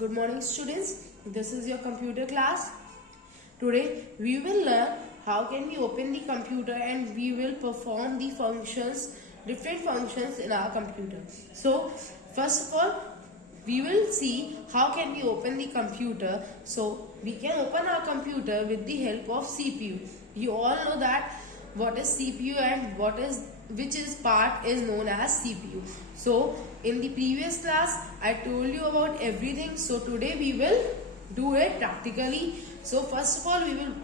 Good morning students. This is your computer class. Today we will learn how can we open the computer and we will perform the functions, different functions in our computer. So first of all we will see how can we open the computer. So we can open our computer with the help of CPU. You all know that what is CPU and which is part is known as CPU. So in the previous class I told you about everything. So today we will do it practically. So first of all we will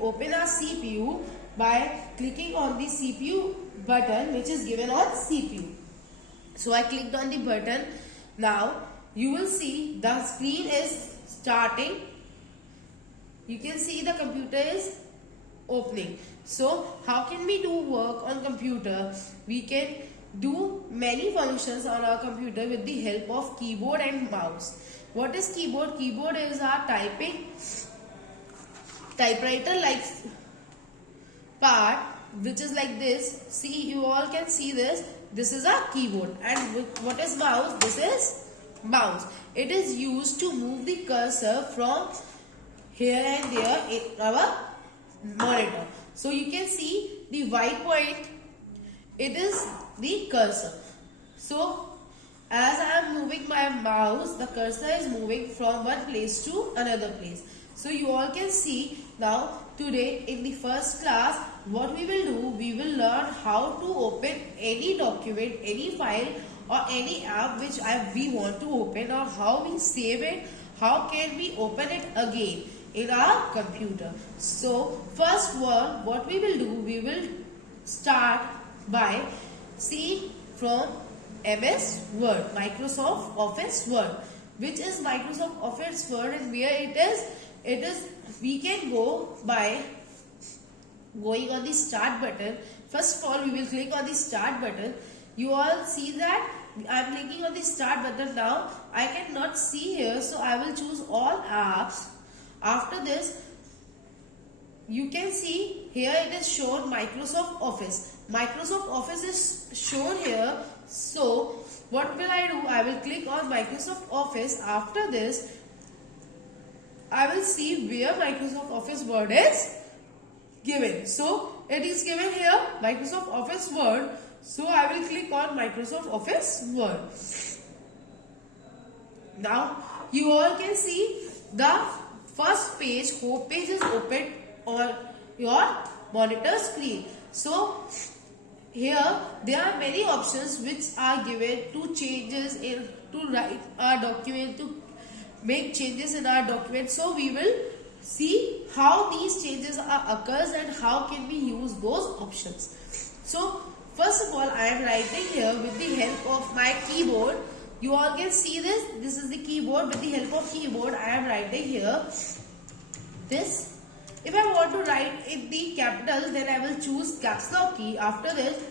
open our CPU by clicking on the CPU button which is given on CPU. So I clicked on the button. Now you will see the screen is starting. You can see the computer is opening. So how can we do work on computer? We can do many functions on our computer with the help of keyboard and mouse. What is keyboard? Keyboard is our typewriter like part which is like this. See, you all can see this. This is our keyboard. And what is mouse? This is mouse. It is used to move the cursor from here and there in our monitor. So you can see the white point, it is the cursor. So as I am moving my mouse, the cursor is moving from one place to another place. So you all can see now today in the first class what we will do, we will learn how to open any document, any file or any app which we want to open, or how we save it, how can we open it again in our computer. So first one, what we will do, we will start by see from MS Word, Microsoft Office Word. Which is Microsoft Office Word and where it is we can go by going on the start button. First of all we will click on the start button. You all see that I am clicking on the start button. Now I cannot see here, so I will choose all apps. After this you can see here it is shown Microsoft Office. Microsoft Office is shown here. So what will I do? I will click on Microsoft Office. After this I will see where Microsoft Office Word is given. So it is given here Microsoft Office Word. So I will click on Microsoft Office Word. Now you all can see the first page, home page is opened on your monitor screen. So here there are many options which are given to changes in, to write our document, to make changes in our document. So we will see how these changes occurs and how can we use those options. So first of all I am writing here with the help of my keyboard. You all can see this. This is the keyboard. With the help of keyboard I am writing here this. If I want to write in the capital, then I will choose caps lock key. After this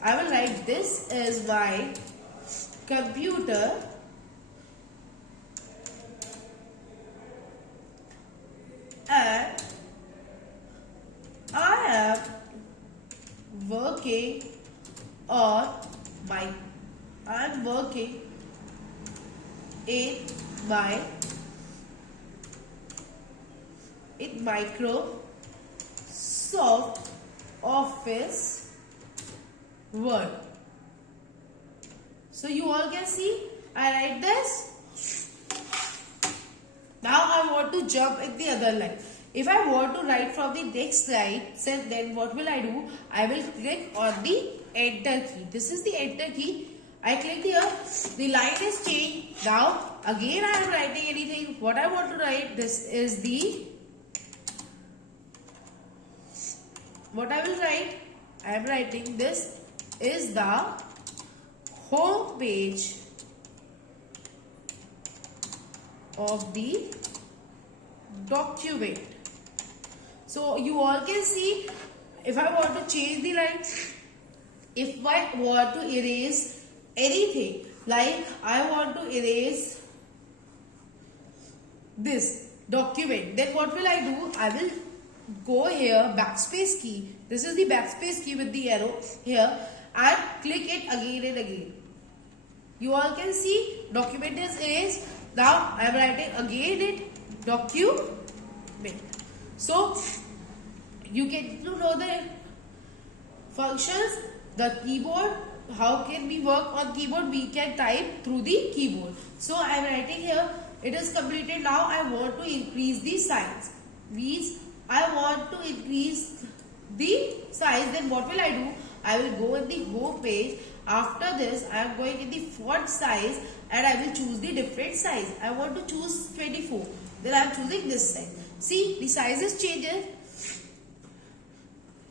I will write this is my computer and I am working on my in Microsoft Office Word. So you all can see I write this. Now I want to jump in the other line. If I want to write from the next line, then what will I do? I will click on the enter key. This is the enter key. I click here. The line is changed. Now again I am writing anything. What I want to write, this is the what I will write. I am writing this is the home page of the document. So you all can see if I want to change the line, if I want to erase anything, like I want to erase this document, then what will I do? I will go here backspace key. This is the backspace key with the arrow here and click it again and again. You all can see document is erased. Now I am writing again it document. So you get to know the functions, the keyboard. How can we work on keyboard? We can type through the keyboard. So I am writing here, it is completed. Now I want to increase the size. Means I want to increase the size. Then what will I do? I will go in the home page. After this, I am going in the font size and I will choose the different size. I want to choose 24. Then I am choosing this size. See, the sizes changes.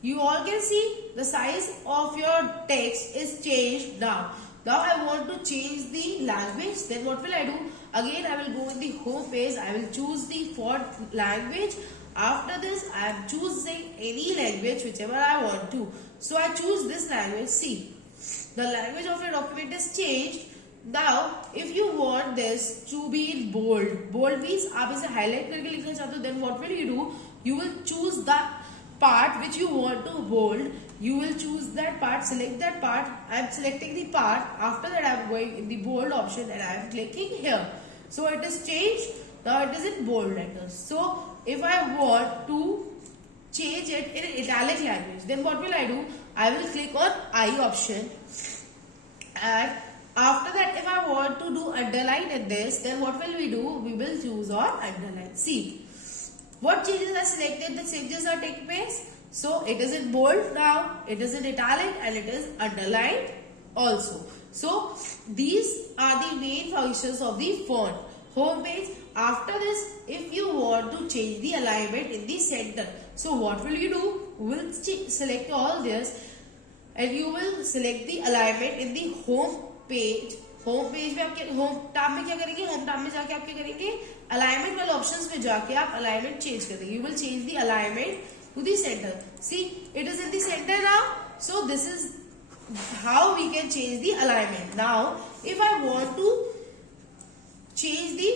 You all can see the size of your text is changed now. Now I want to change the language. Then what will I do? Again I will go in the home page. I will choose the font language. After this I am choosing any language whichever I want to. So I choose this language. See, the language of your document is changed. Now if you want this to be in bold. Bold means आप इसे highlight करके लिखना चाहते हो. Then what will you do? You will choose the part which you want to bold. You will choose that part, select that part. I am selecting the part. After that I am going in the bold option and I am clicking here. So it is changed. Now it is in bold letters. So if I want to change it in italic language, then what will I do? I will click on I option, and after that if I want to do underline in this, then what will we do? We will choose on underline. See, what changes are selected? The changes are taking place. So it is in bold now, it is in italic and it is underlined also. So these are the main functions of the font. Home page. After this, if you want to change the alignment in the center, so what will you do? We will select all this and you will select the alignment in the home page. Home page में आपके home tab में क्या करेंगे? Home tab में जाके आप क्या करेंगे? अलाइनमेंट वाले ऑप्शंस में जाके आप अलाइनमेंट चेंज कर देंगे. You will change the alignment to the centre. See, it is in the centre now. So this is how we can change the alignment. Now if I want to change the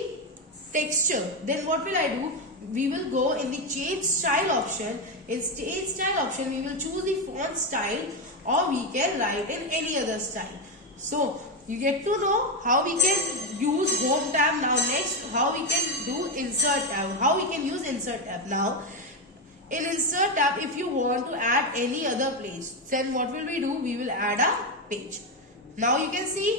texture, then what will I do? We will go in the change style option. In change style option, we will choose the font style or we can write in any other style. So you get to know how we can use home tab. Now next, how we can do insert tab. How we can use insert tab. Now in insert tab, if you want to add any other place, then what will we do? We will add a page. Now you can see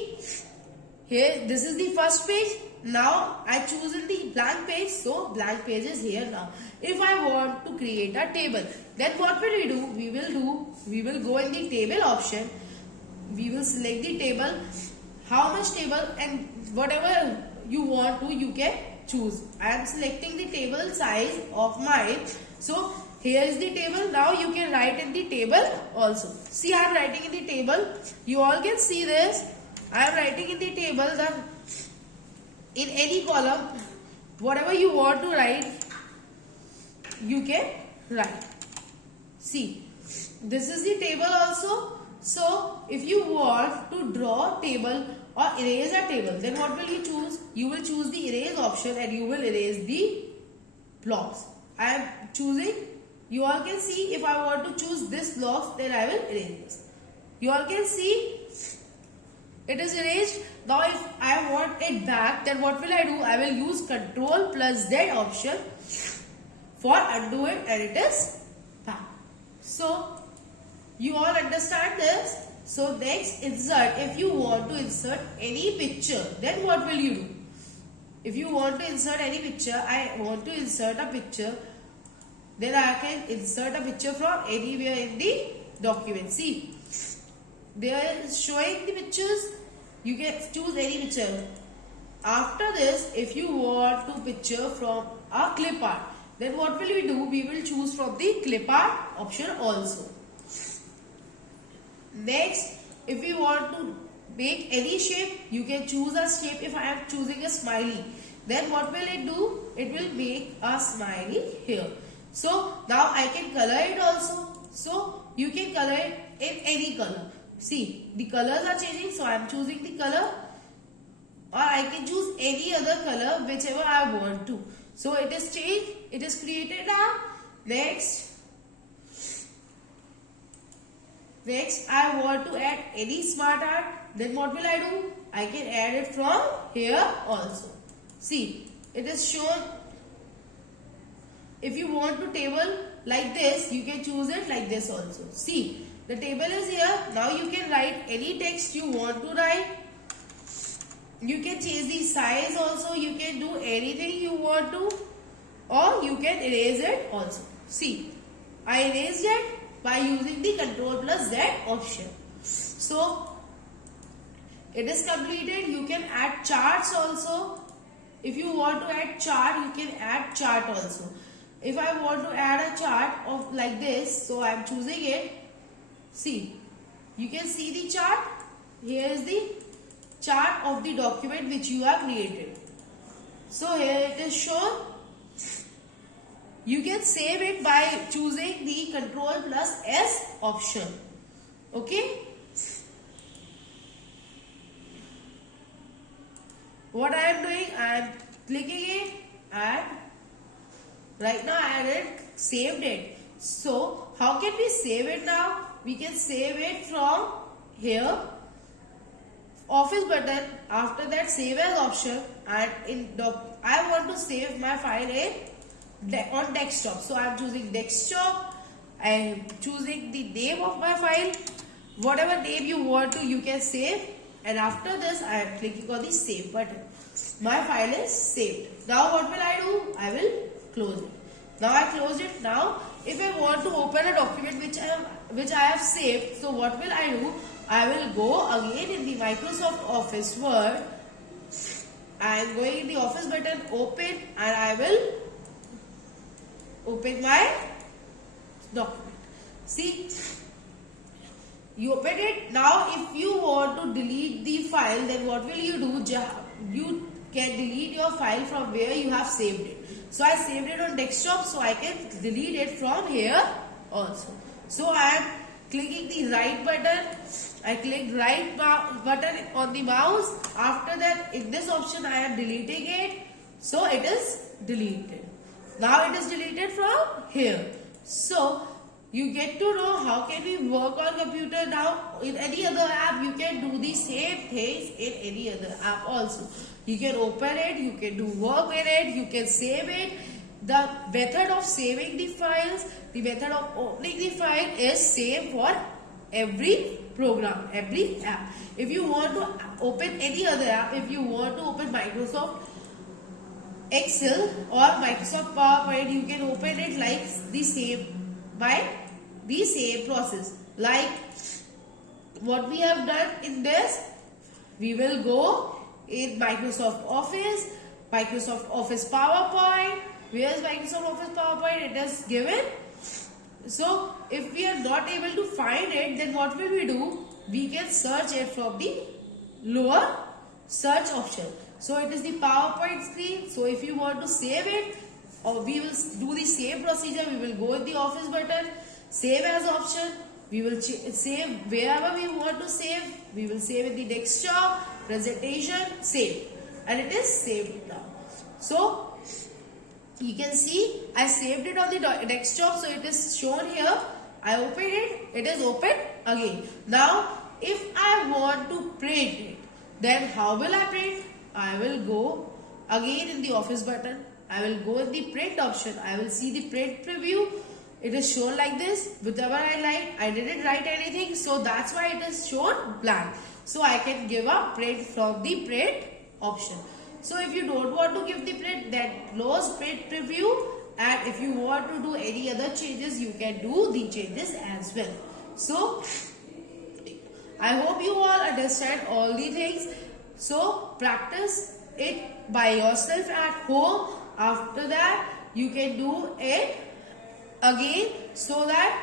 here, this is the first page. Now I choose in the blank page, so blank page is here now. If I want to create a table, then what will we do? We will go in the table option. We will select the table, how much table, and whatever you want to, you can choose. I am selecting the table size of mine. So here is the table. Now you can write in the table also. See, I am writing in the table. You all can see this. I am writing in the table in any column, whatever you want to write, you can write. See, this is the table also. So if you want to draw table or erase a table, then what will you choose? You will choose the erase option and you will erase the blocks. I am choosing. You all can see, if I want to choose this blocks, then I will erase this. You all can see it is erased. Now if I want it back, then what will I do? I will use Ctrl plus Z option for undo it and it is back. So you all understand this. So next, insert. If you want to insert any picture, then what will you do? If you want to insert any picture, I want to insert a picture, then I can insert a picture from anywhere in the document. See, they are showing the pictures. You can choose any picture. After this, if you want to picture from a clip art, then what will we do? We will choose from the clip art option also. Next, if you want to make any shape, you can choose a shape. If I am choosing a smiley, then what will it do? It will make a smiley here. So now I can color it also. So you can color it in any color. See, the colors are changing, so I am choosing the color, or I can choose any other color whichever I want to. So it is changed, it is created now. Next I want to add any smart art, then what will I do? I can add it from here also. See, it is shown. If you want to table like this, you can choose it like this also. See, the table is here. Now you can write any text you want to write. You can change the size also. You can do anything you want to, or you can erase it also. See, I erased it by using the Ctrl plus Z option. So, it is completed. You can add charts also. If you want to add chart, you can add chart also. If I want to add a chart of like this, so I am choosing it. See, you can see the chart. Here is the chart of the document which you have created. So here it is shown. You can save it by choosing the Ctrl plus S option. Okay. What I am doing, I am clicking it and right now I have saved it. So how can we save it now? We can save it from here, office button, after that save as option, and I want to save my file on desktop. So I am choosing desktop. I am choosing the name of my file. Whatever name you want to, you can save. And after this, I am clicking on the save button. My file is saved. Now what will I do? I will close it. Now I closed it. Now if I want to open a document which I have saved, so what will I do? I will go again in the Microsoft Office Word. I am going in the Office button, open, and I will open my document. See, you open it. Now if you want to delete the file, then what will you do? You can delete your file from where you have saved it. So I saved it on desktop, so I can delete it from here also. So I am clicking the right button. I click right button on the mouse. After that, in this option, I am deleting it. So it is deleted. Now it is deleted from here. So you get to know how can we work on computer now. In any other app, you can do the same things in any other app also. You can open it, you can do work in it, you can save it. The method of saving the files, the method of opening the file is same for every program, every app. If you want to open any other app, if you want to open Microsoft Excel or Microsoft PowerPoint, you can open it like the same, by the same process. Like what we have done in this, we will go in Microsoft Office, Microsoft Office PowerPoint. Where is Microsoft Office PowerPoint? It is given. So if we are not able to find it, then what will we do? We can search it from the lower search option. So it is the PowerPoint screen. So if you want to save it, or we will do the same procedure. We will go in the Office button, save as option. We will save wherever we want to save. We will save in the desktop, presentation, save, and it is saved now. So you can see I saved it on the desktop, so it is shown here. I opened it, it is open again. Now if I want to print it, then how will I print? I will go again in the Office button. I will go in the print option. I will see the print preview. It is shown like this. Whatever I like, I didn't write anything, so that's why it is shown blank. So I can give a print from the print option. So if you don't want to give the print, then close print preview, and if you want to do any other changes, you can do the changes as well. So I hope you all understand all the things. So practice it by yourself at home. After that, you can do it again so that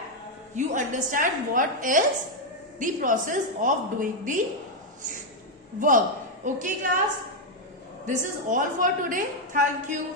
you understand what is the process of doing the work. Okay class, this is all for today. Thank you.